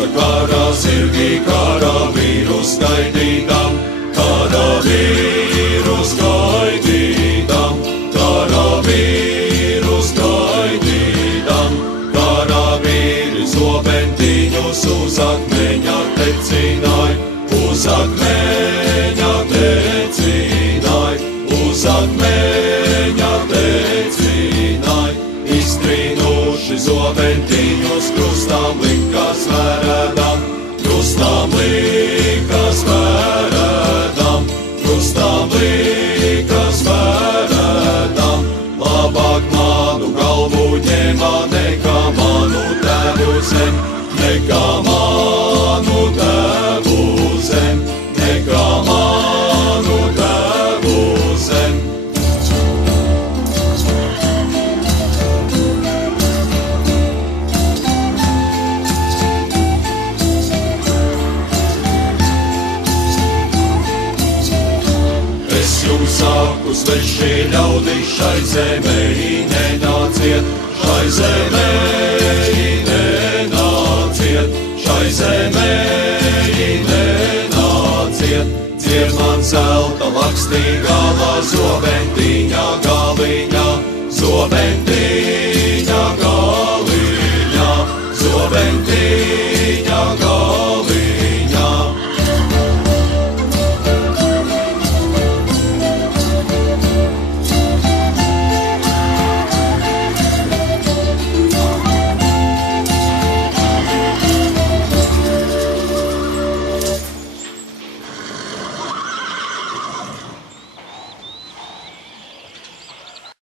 ar kara zirgi, karavīrus gaidītam, karavīrus gaidītam, karavīrus gaidītam, karavīri zobentiņus uz akmeņa tecināja, uz akmeņa tecināja, uz akmeņa tecināja, iztrīnuši zobentiņus krustām likas veredam, krustām likas veredam, krustām likas veredam, labāk manu galvu ņēmā nekā manu tēvu zem, nekā manu tēvu zem, nekā manu tēvu zem. Es jums saku, sveši ļaudi, šai zemē nenāciet, šai zemē nenāciet, šai zemē nenāciet, dzied man zelta lakstīgālā zobentiņā galiņā, zobentiņā galiņā.